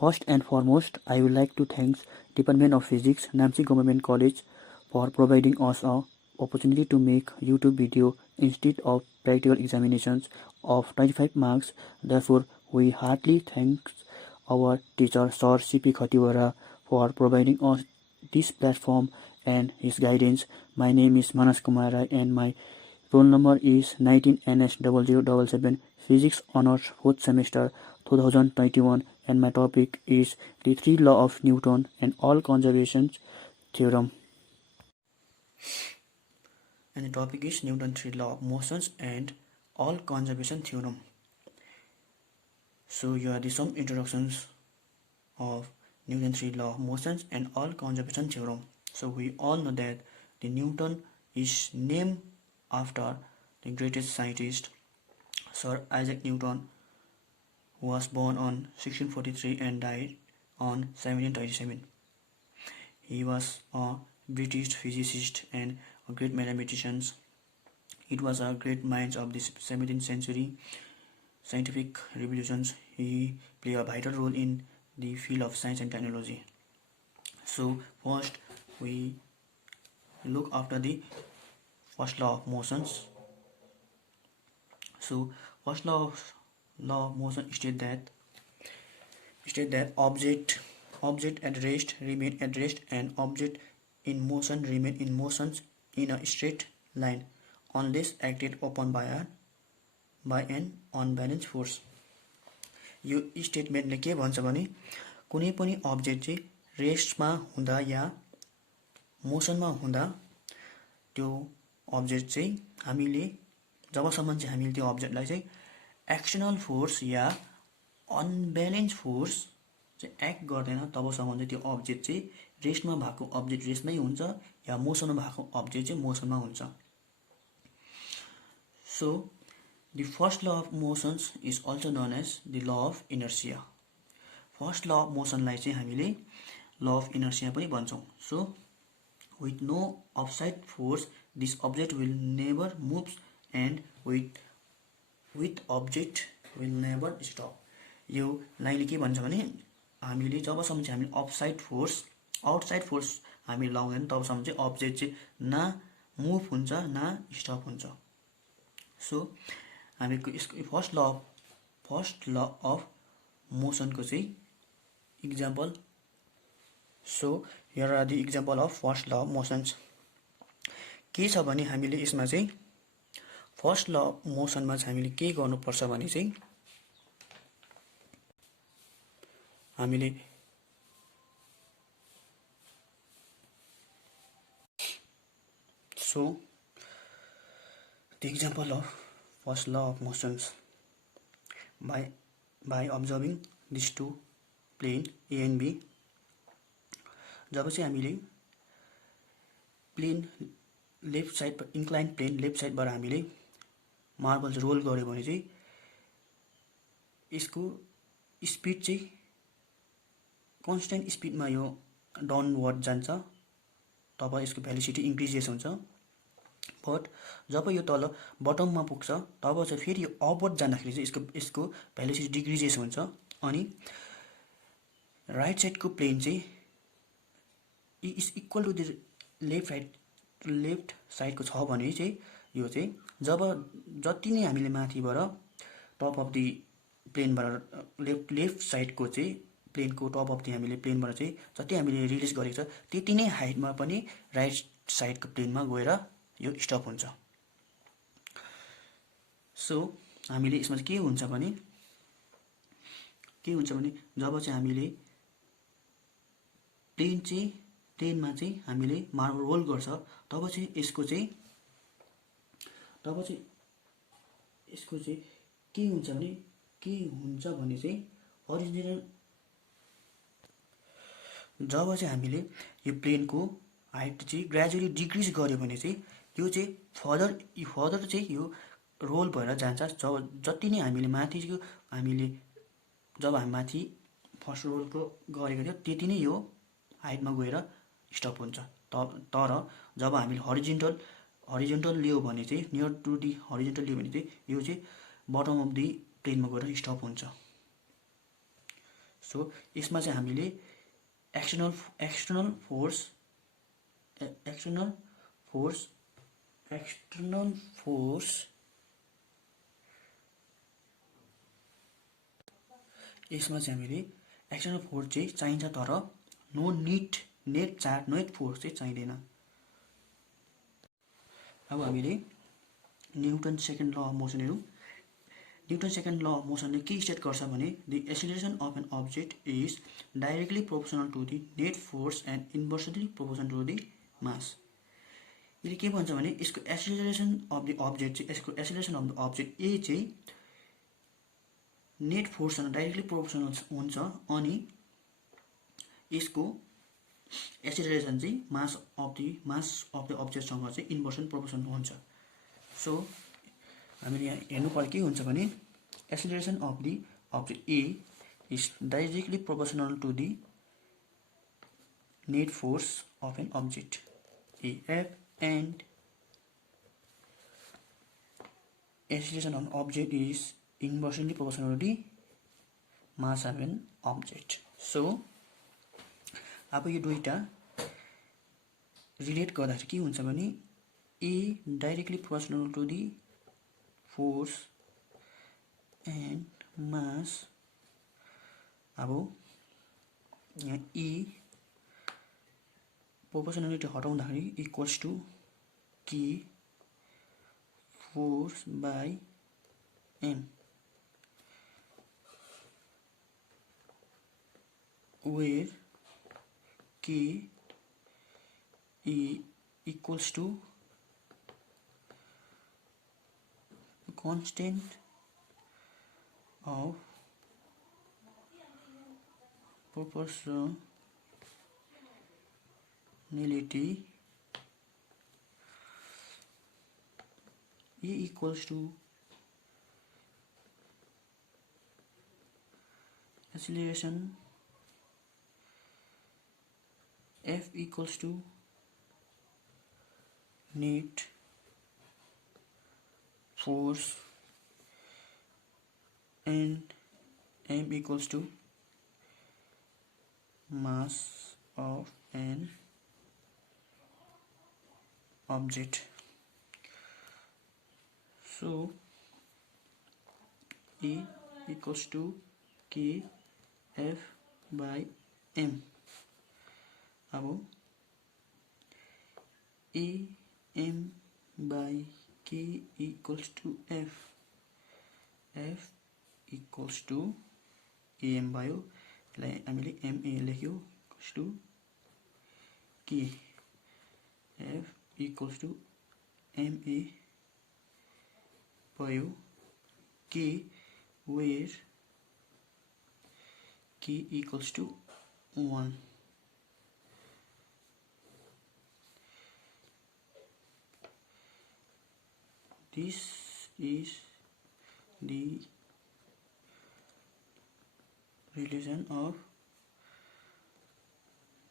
First and foremost, I would like to thank Department of Physics, Namchi Government College for providing us a opportunity to make YouTube video instead of practical examinations of 25 marks. Therefore, we heartily thank our teacher Sir C.P. Khatiwara for providing us this platform and his guidance. My name is Manas Kumar Rai and my roll number is 19NS0077, Physics Honors 4th Semester 2021, and my topic is the three laws of Newton and all conservation theorem. And the topic is Newton's three laws of motions and all conservation theorem. So here are some introductions of Newton's three laws of motions and all conservation theorem. So we all know that the Newton is named after the greatest scientist Sir Isaac Newton, who was born on 1643 and died on 1737. He was a British physicist and a great mathematician. It was a great mind of the 17th century scientific revolutions. He played a vital role in the field of science and technology. So first we look after the first law of motions. So first law of motion states that object at rest remain at rest and object in motion remain in motions in a straight line unless acted upon by an unbalanced force. यो स्टेटमेन्टले के भन्छ भने कुनै पनि object चाहिँ रेस्टमा हुँदा या मोसनमा हुँदा त्यो अब्जेक्ट चाहिँ हामीले जबसम्म चाहिँ हामीले त्यो अब्जेक्टलाई चाहिँ एक्सटर्नल फोर्स या अनब्यालेन्स फोर्स चाहिँ एक्ट गर्दैन तबसम्म चाहिँ त्यो अब्जेक्ट चाहिँ रेस्टमा भएको अब्जेक्ट रेस्टमै हुन्छ या मोसनमा भएको अब्जेक्ट चाहिँ मोसनमा हुन्छ. So the first law of motions is also known as the law of inertia. First law of motion लाई चाहिँ हामीले law of inertia पनि भन्छौं. So with no outside force this object will never move and with object will never stop. यो लाइनले के भन्छ भने हामीले जबसम्म चाहिँ हामीले आउटसाइड फोर्स हामी लाउँदैन तबसम्म चाहिँ अब्जेक्ट चाहिँ न मुभ हुन्छ न स्टप हुन्छ. सो हामीको यसको फर्स्ट ल अफ मोसनको चाहिँ example. So here are the example of first law of motions. के छ भने हामीले यसमा चाहिँ फर्स्ट ल अफ मोसनमा चाहिँ हामीले के गर्नुपर्छ भने चाहिँ हामीले so the example of first law of motions by observing these two plane A and B. जब चाहिँ हामीले plane left side incline plane left साइडबाट हामीले मार्बल रोल गर्यो भने चाहिँ यसको स्पिड चाहिँ कन्स्टेन्ट स्पिडमा यो डाउनवर्ड जान्छ तब यसको भेलोसिटी इन्क्रिजेस हुन्छ. बट जब यो तल बटममा पुग्छ तब चाहिँ फेरि यो अपवर्ड जाँदाखेरि चाहिँ यसको भेलोसिटी डिक्रिजेस हुन्छ. अनि राइट साइडको प्लेन चाहिँ is equal to the left साइडको छ भने चाहिँ यो चाहिँ जति नै हामीले माथिबाट टप अफ द प्लेनबाट लेफ्ट साइडको चाहिँ प्लेनको टप अफ द हामीले प्लेनबाट चाहिँ जति हामीले रिलिज गरेको छ त्यति नै हाइटमा पनि राइट साइडको प्लेनमा गएर यो स्टप हुन्छ. सो हामीले यसमा के हुन्छ भने जब चाहिँ हामीले प्लेनमा चाहिँ हामीले मार्बल रोल गर्छ तब चाहिँ यसको चाहिँ के हुन्छ भने चाहिँ ओरिजिनल जब चाहिँ हामीले यो प्लेनको हाइट चाहिँ ग्रेजुअली डिक्रिज गर्यो भने चाहिँ यो चाहिँ फर्दर चाहिँ यो रोल भएर जान्छ. जति नै हामीले जब हामी माथि फर्स्ट रोलको गरेको थियो त्यति नै यो हाइटमा गएर स्टप हुन्छ. तर जब हामीले हरिजोन्टल लियो भने चाहिँ नियर टु दी हरिजोन्टल लियो भने चाहिँ यो चाहिँ बटम अफ दी प्लेनमा गएर स्टप हुन्छ. सो यसमा चाहिँ हामीले एक्सटर्नल फोर्स यसमा चाहिँ हामीले एक्सटर्नल फोर्स चाहिँ चाहिन्छ तर नेट फोर्स चाहिँ चाहिँदैन। अब हामीले Newton second law of motion हेरौँ। न्युटन सेकेन्ड ल अफ मोसनले के स्टेट गर्छ भने the acceleration of an object is directly proportional to the net force and inversely proportional to the mass. यसले के भन्छ भने यसको acceleration of the object A चाहिँ नेट फोर्ससँग डाइरेक्टली प्रोपोर्सनल हुन्छ अनि यसको एक्सिलरेसन चाहिँ मास अफ द अब्जेक्टसँग चाहिँ इन्भर्सन प्रोपोर्सनल हुन्छ। सो हामीले यहाँ हेर्नु पर्ने के हुन्छ भने acceleration of the object A is directly proportional to the net force of an object A F and acceleration of object is inversely proportional to the mass of an object. So अब यो दुईटा relate गर्दाखेरि के हुन्छ भने a directly proportional to the force and mass. अब यहाँ ई प्रोपोर्सनलिटी हटाउँदाखेरि equals to K force by M, where K equals to constant of proportionality E equals to acceleration F equals to net force and M equals to mass of an object. So E equals to K F by M. अब A M by K equals to F equals to AM भयो, यसलाई हामीले MA लेख्यो equals to K F equals to MA भयो K where K equals to 1. This is the relation of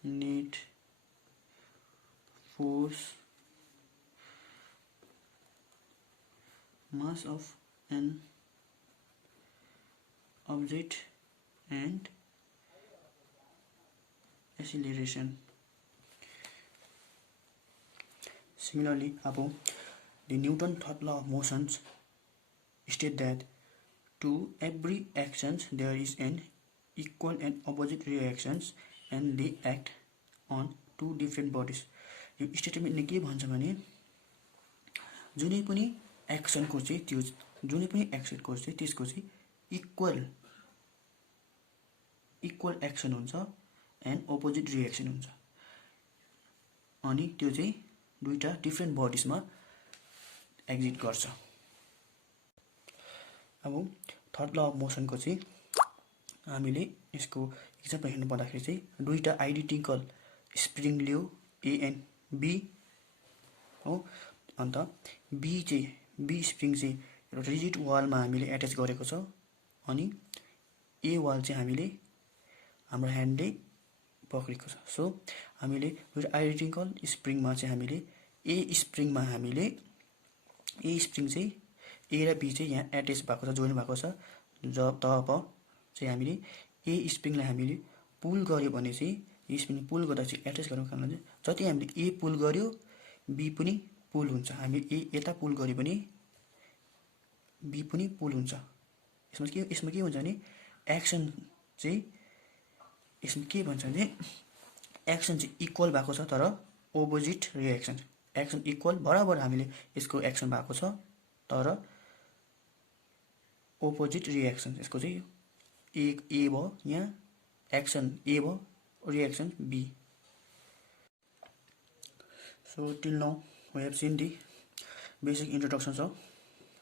net force mass of an object and acceleration. Similarly, the Newton third law of motions state that to every action there is an equal and opposite reactions and they act on two different bodies. यो स्टेटमेन्टले के भन्छ भने जुनै पनि एक्सनको चाहिँ त्यसको चाहिँ equal action हुन्छ एन्ड अपोजिट रिएक्सन हुन्छ अनि त्यो चाहिँ दुईटा डिफ्रेन्ट बडिजमा एक्जिट गर्छ। अब थर्ड ल अफ मोसनको चाहिँ हामीले यसको इक्जाम्पल हेर्नु पर्दाखेरि चाहिँ दुईटा आइडेन्टिकल स्प्रिङ लियो ए एन्ड बी हो, अन्त बी स्प्रिङ चाहिँ एउटा रिजिड वालमा हामीले एट्याच गरेको छ अनि ए वाल चाहिँ हामीले हाम्रो ह्यान्डले पक्रेको छ। सो हामीले दुईटा आइडेन्टिकल स्प्रिङमा चाहिँ हामीले ए स्प्रिङ चाहिँ ए र बी चाहिँ यहाँ एट्याच भएको छ, जोइन भएको छ। तब चाहिँ हामीले ए स्प्रिङलाई हामीले पुल गर्यो भने चाहिँ यो स्प्रिङ पुल गर्दा चाहिँ एट्याच गर्नुको कारणले जति हामीले ए पुल गर्यो बी पनि पुल हुन्छ। हामीले ए यता पुल गर्यो भने बी पनि पुल हुन्छ। यसमा के हुन्छ भने एक्सन चाहिँ यसमा के भन्छ भने एक्सन चाहिँ इक्वल भएको छ तर अपोजिट रिएक्सन। एक्सन इक्वल बराबर हामीले यसको एक्सन भएको छ तर अपोजिट रिएक्सन। यसको चाहिँ ए भयो, यहाँ एक्सन ए भयो, reaction B. So till now we have seen the basic introductions of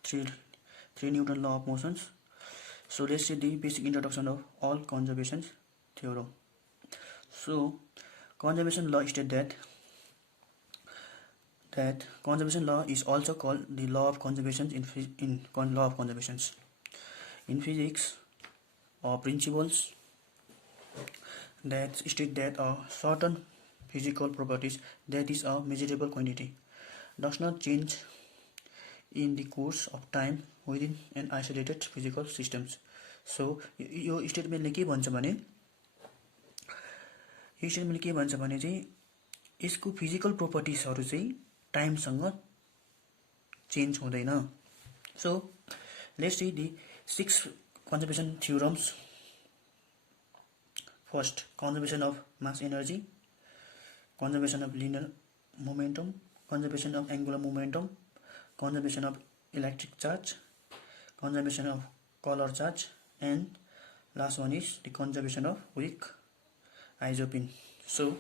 three Newton law of motions. So let's see the basic introduction of all conservation theorem. So conservation law states that conservation law is also called the law of conservation in law of conservations. In physics or principles that state that a certain physical properties that is a measurable quantity does not change in the course of time within an isolated physical systems. So यो स्टेटमेन्टले के भन्छ भने चाहिँ यसको physical प्रोपर्टिजहरु चाहिँ टाइमसँग change हुँदैन। So let's see the 6 conservation theorems. First, conservation of mass energy, conservation of linear momentum, conservation of angular momentum, conservation of electric charge, conservation of color charge, and last one is the conservation of weak isoprene. So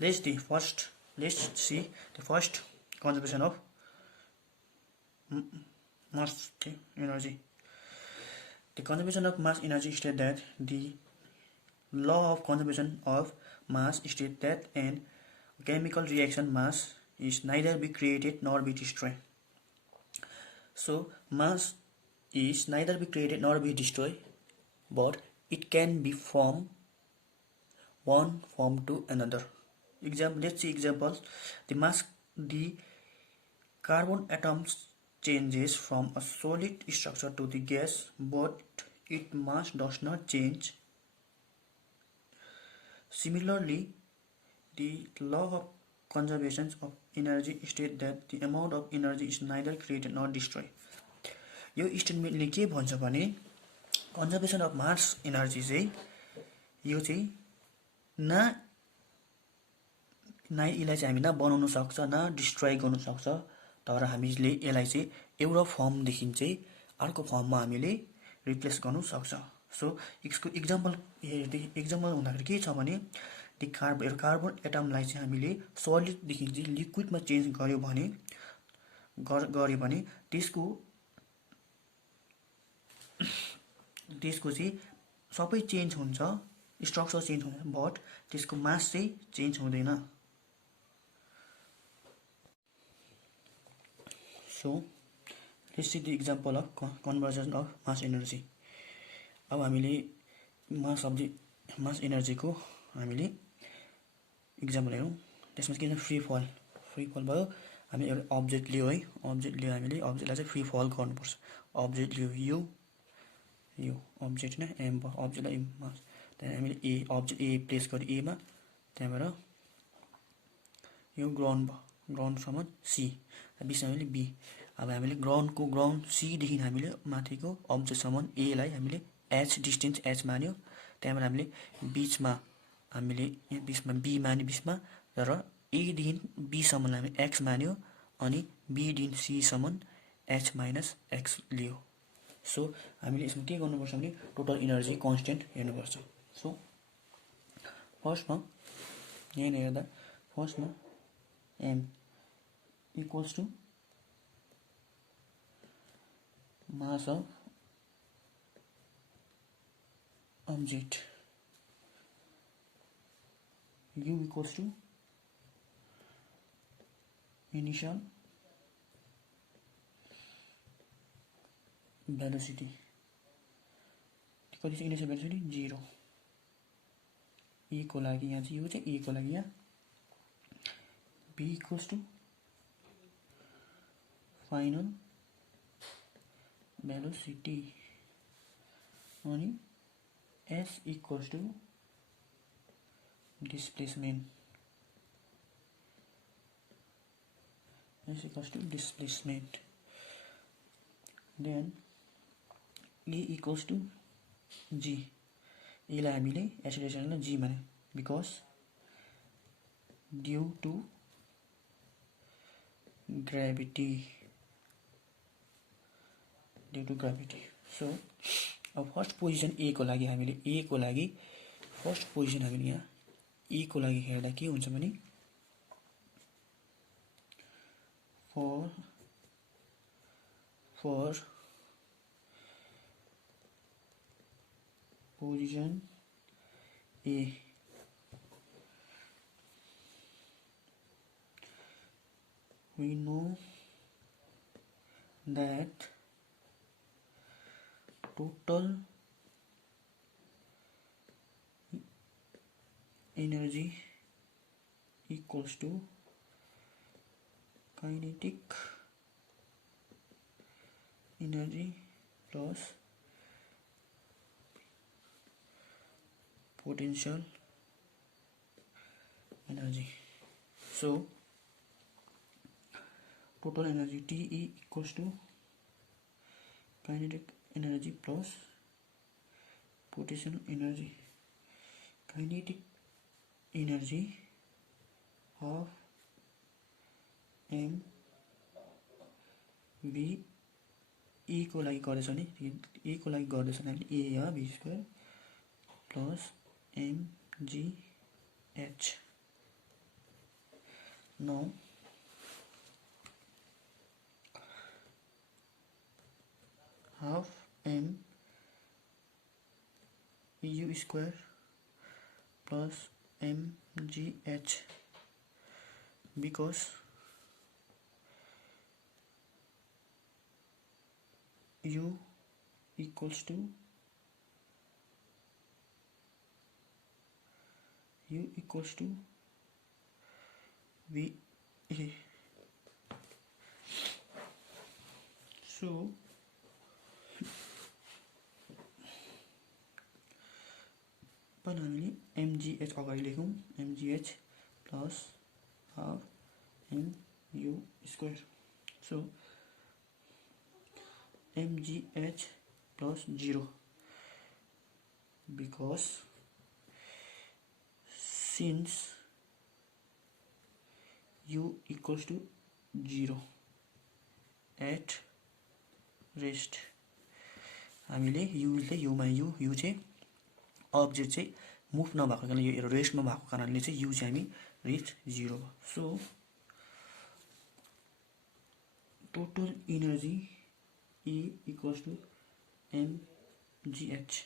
let's see the first conservation of mass energy. The conservation of mass energy states that the law of conservation of mass states that an chemical reaction mass is neither be created nor be destroyed. So mass is neither be created nor be destroyed, but it can be from one form to another. Let's see examples. The carbon atoms changes from a solid structure to the gas, but its mass does not change. Similarly, the law of conservation of energy states that the amount of energy is neither created nor destroyed. यो स्टेटमेन्टले के भन्छ भने conservation of mass energy चाहिँ यो चाहिँ न यसलाई चाहिँ हामी न बनाउन सक्छ न डिस्ट्रोय गर्न सक्छ, तर हामीले यसलाई चाहिँ एउटा फर्मदेखि चाहिँ अर्को फर्ममा हामीले रिप्लेस गर्न सक्छ। सो यसको एक्जाम्पल हुँदाखेरि के छ भने कार्बन एटमलाई चाहिँ हामीले सलिडदेखि चाहिँ लिक्विडमा चेन्ज गर्यो भने त्यसको चाहिँ सबै चेन्ज हुन्छ, स्ट्रक्चर चेन्ज हुन्छ, बट त्यसको मास चाहिँ चेन्ज हुँदैन। So let's see the example of conversion of mass energy. अब हामीले मास एनर्जीको हामीले एक्जाम्पल हेरौँ। त्यसमा के छ, फ्री फल भयो। हामी एउटा अब्जेक्ट लियो है, हामीले अब्जेक्टलाई चाहिँ फ्री फल गर्नुपर्छ। अब्जेक्ट लियो यो अब्जेक्ट होइन एम भयो, अब्जेक्टलाई मास, त्यहाँदेखि हामीले अब्जेक्ट ए प्लेस गर्यो एमा, त्यहाँबाट यो ग्राउन्ड भयो, ग्राउन्डसम्म सी, बिचमा हामीले बी। अब हामीले ग्राउन्ड सीदेखि हामीले माथिको अब्जेक्टसम्म एलाई हामीले एच डिस्टेन्स एच मान्यो, त्यहाँबाट हामीले बिचमा बी मान्यो बिचमा, र एदेखि बीसम्मलाई हामीले एक्स मान्यो, अनि बीदेखि सीसम्म एच माइनस एक्स लियो। सो हामीले यसमा के गर्नुपर्छ भने टोटल इनर्जी कन्स्टेन्ट हेर्नुपर्छ। सो फर्स्टमा यहाँ हेर्दा फर्स्टमा M equals to mass of object, u equals to initial velocity। कति छ इनिशियल भेलोसिटी 0। e को लागि यहाँ चाहिँ यो चाहिँ e को लागि यहाँ b equals to final velocity, अनि S equals to displacement. S equals to displacement. Then E equals to G. E लाई हामीले एक्सेलरेसनलाई G माने because due to gravity. So अब फर्स्ट पोजिसन ए को लागि हामीले फर्स्ट पोजिसन हामीले यहाँ ए को लागि हेर्दा के हुन्छ भने for position A, we know that total energy equals to kinetic energy plus potential energy. So total energy TE equals to kinetic energy plus potential energy. Kinetic energy half m v E को लागि गर्दैछ नि E को लागि गर्दैछ नि A yeah v square plus mgh. Now half m u square plus mgh because u equals to v a. So पण हामीले mgh अगाडि लेखौं mgh plus half mu square. So mgh plus 0 because since u equals to 0 at rest हामीले u मा u चाहिँ object चाहिँ move नभएको कारणले यो रेस्टमा भएको कारणले चाहिँ u चाहिँ हामी rich 0. So total energy E equals to mgh.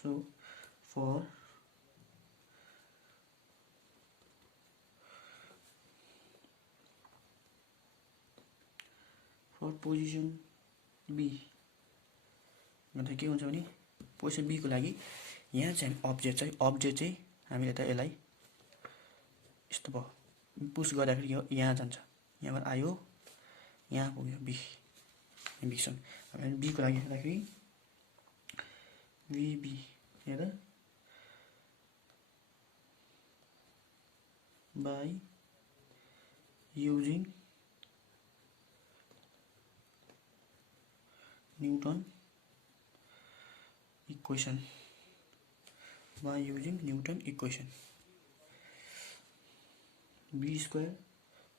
So for position B भन्दा के हुन्छ भने पोजिसन B को लागि यहाँ चाहिँ अब्जेक्ट चाहिँ हामीले त यसलाई यस्तो भयो पुश गर्दाखेरि यो यहाँ जान्छ यहाँबाट आयो यहाँ पुग्यो B सँग हामी B को लागि हेर्दाखेरि VB हेर्दा by using Newton equation B square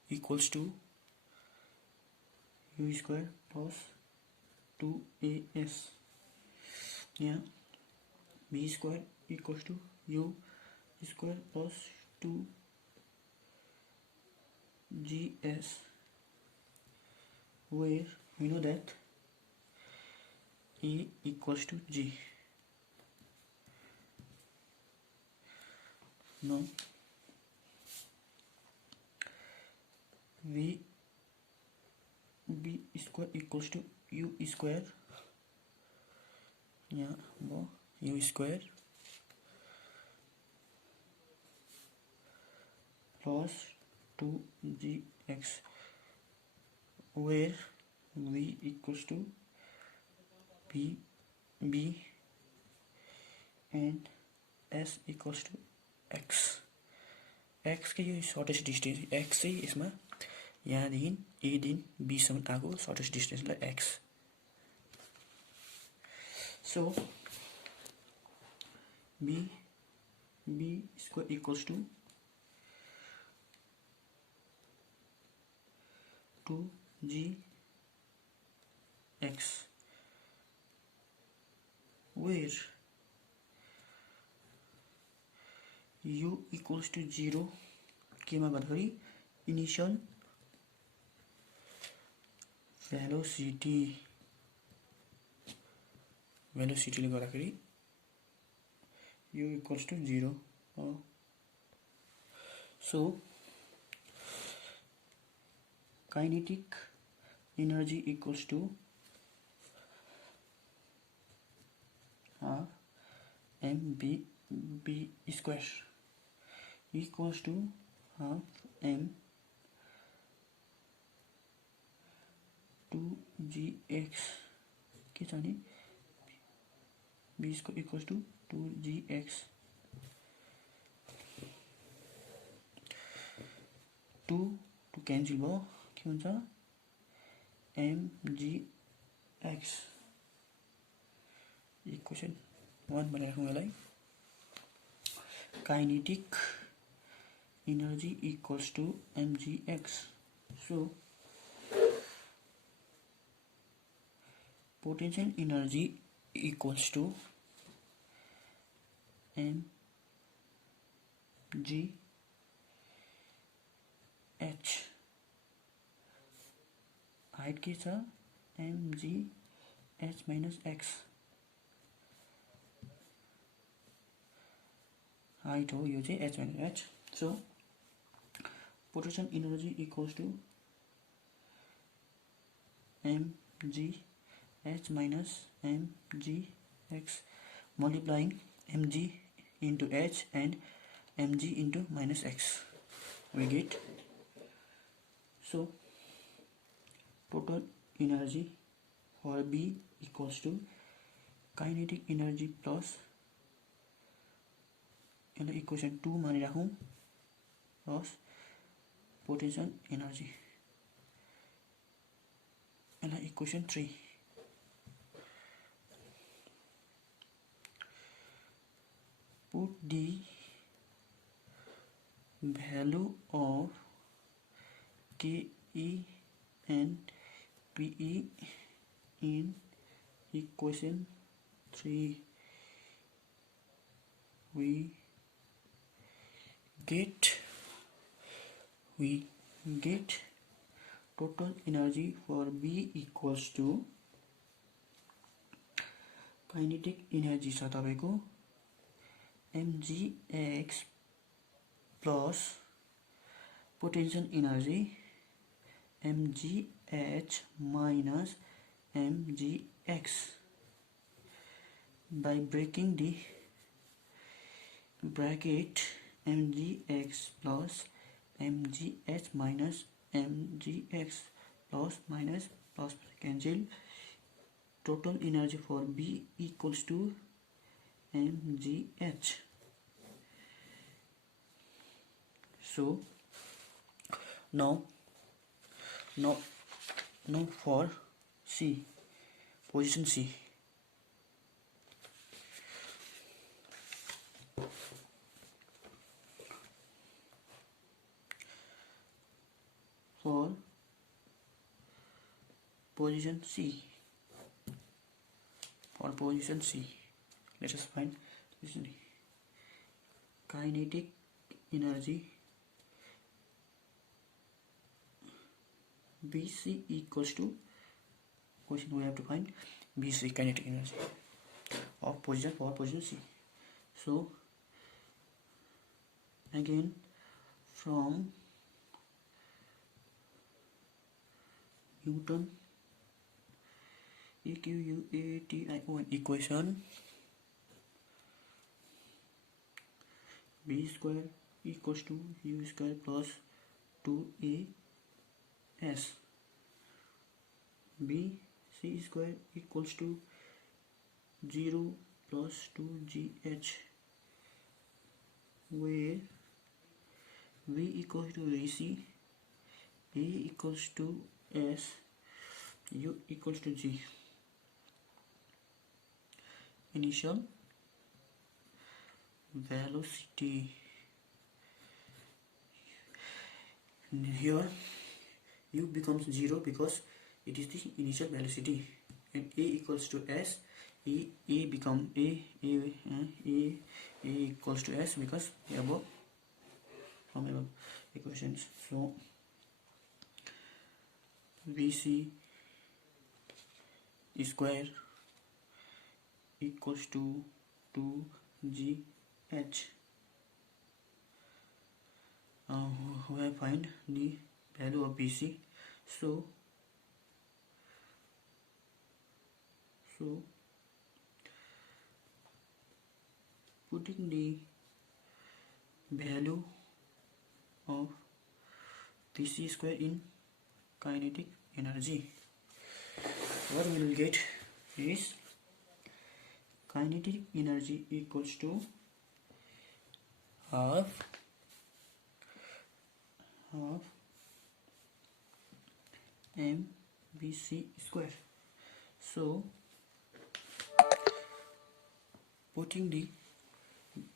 equals to u square plus 2as. Yeah, B square equals to u square plus 2gs, where we know that E equals to G. Now V B square equals to u square, yeah, u square plus 2gx, where V equals to B and S equals to X. X के यो shortest distance X चाहिँ यसमा यहाँदेखि A देखि B सम्म आएको shortest डिस्टेन्सलाई X. So B square equals to 2gx, where u equals to 0 केमा गर्दाखेरि इनिशियल भेलोसिटीले गर्दाखेरि u equals to 0. So kinetic energy equals to half mv square equals to half m 2gx के छ नि b square equals to 2gx. 2 to cancel भयो के हुन्छ mgx equation 1 भनेर राखौँ यसलाई. Kinetic energy equals to mgx. So potential energy equals to mgh. Height के छ mgh minus x. हाइट हो यो चाहिँ h minus h. So potential energy equals to mgh minus mgx multiplying mg into h and mg into minus x. We get so total energy for B equals to kinetic energy plus equation 2 मानिराखौं plus potential energy equation 3. Put the value of Ke and Pe in equation 3. We get total energy for B equals to kinetic energy छ तपाईको mgx plus potential energy mgh minus mgx. By breaking the bracket mgx plus mgh minus mgx plus minus plus cancel, total energy for B equals to mgh. So now for C, position C. For position C, let us find kinetic energy BC equals to, question we have to find BC, kinetic energy of position for position C. So again from Newton equation B square equals to U square plus 2as. BC square equals to 0 plus 2GH, where V equals to VC, A equals to S, U equals to G. Initial velocity. Here U becomes 0 because it is the initial velocity, and A equals to S. A become A equals to S because above from above equations. So VC square equals to 2GH. We have find the value of BC. So putting the value of BC square in kinetic energy, what we will get is kinetic energy equals to half mvc square. So putting the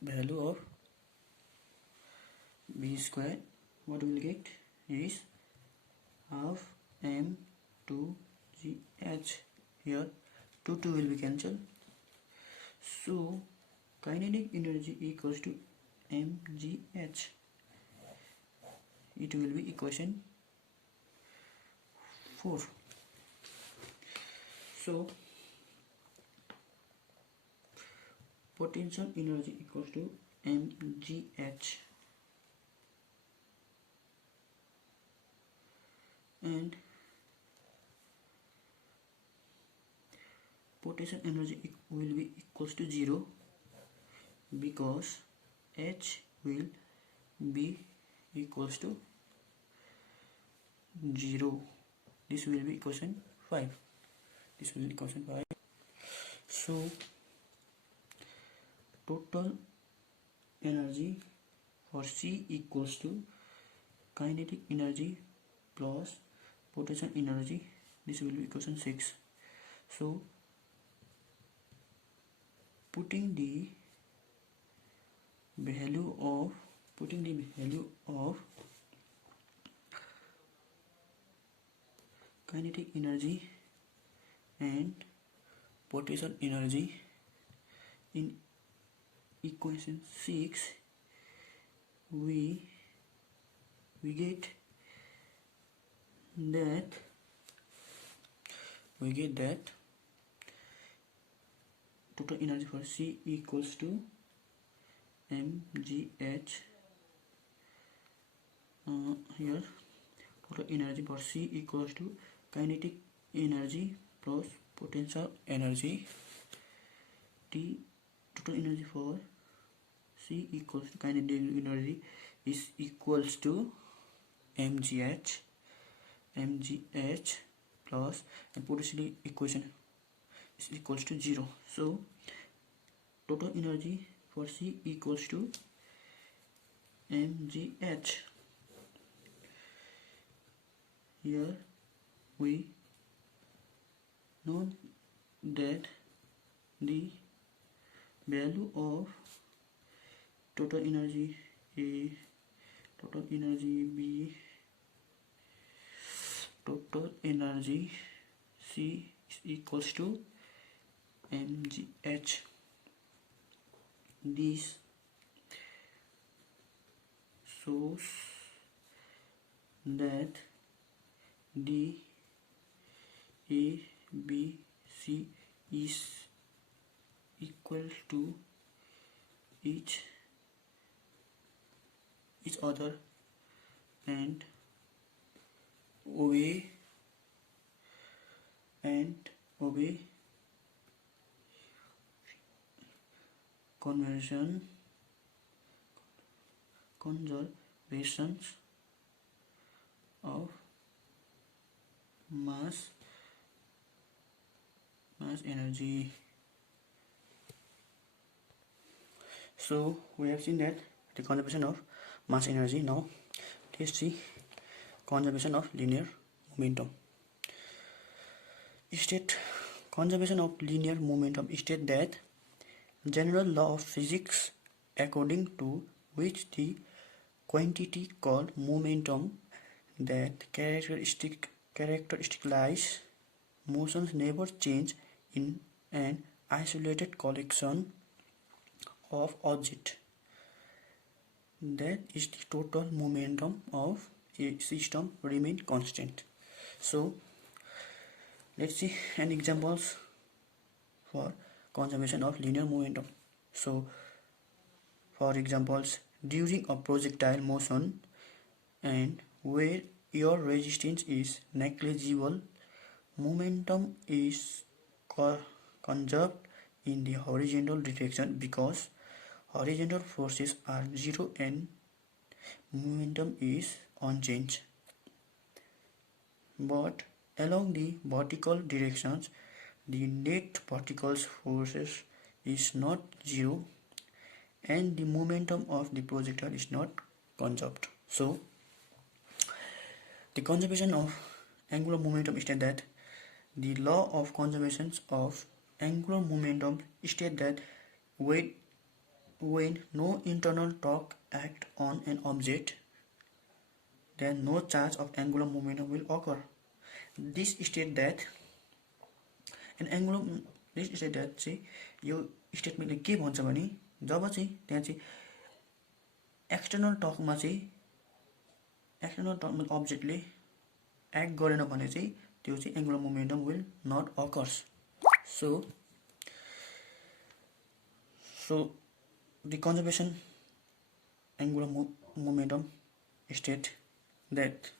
value of b square, what we will get is half m2gh. Here 2 will be cancelled. So kinetic energy equals to mgh. It will be equation 4. So potential energy equals to mgh, and potential energy will be equals to 0 because h will be equals to 0. This will be equation 5. This will be equation 5. So total energy for C equals to kinetic energy plus potential energy. This will be equation 6. So putting the value of kinetic energy and potential energy in equation 6, we get that total energy for C equals to mgh. Here total energy for C equals to kinetic energy plus potential energy. T total energy for C equals to kinetic energy is equals to mgh plus, and potential equation is equals to 0. So total energy for C equals to mgh. Here we know that the value of total energy A, total energy B, total energy C is equals to mgh. This shows that the A, B, C is equal to each other, and OA conservations of mass mass energy. So we have seen that the conservation of mass energy. Now let's see conservation of linear momentum. State conservation of linear momentum state that general law of physics according to which the quantity called momentum that characteristics motions never change in an isolated collection of objects. That is the total momentum of a system remain constant. So let's see an examples for conservation of linear momentum. So for examples, during a projectile motion and where your resistance is negligible, momentum is conserved in the horizontal direction because horizontal forces are zero and momentum is unchanged. But along the vertical directions, the net particles forces is not zero and the momentum of the projectile is not conserved. So the conservation of angular momentum states that the law of conservation of angular momentum states that when no internal torque acts on an object, then no charge of angular momentum will occur. This states that चाहिँ यो स्टेटमेन्टले के भन्छ भने जब चाहिँ त्यहाँ चाहिँ external टर्कमा अब्जेक्टले act गरेन भने चाहिँ त्यो चाहिँ angular momentum will not occurs. So the conservation angular momentum state that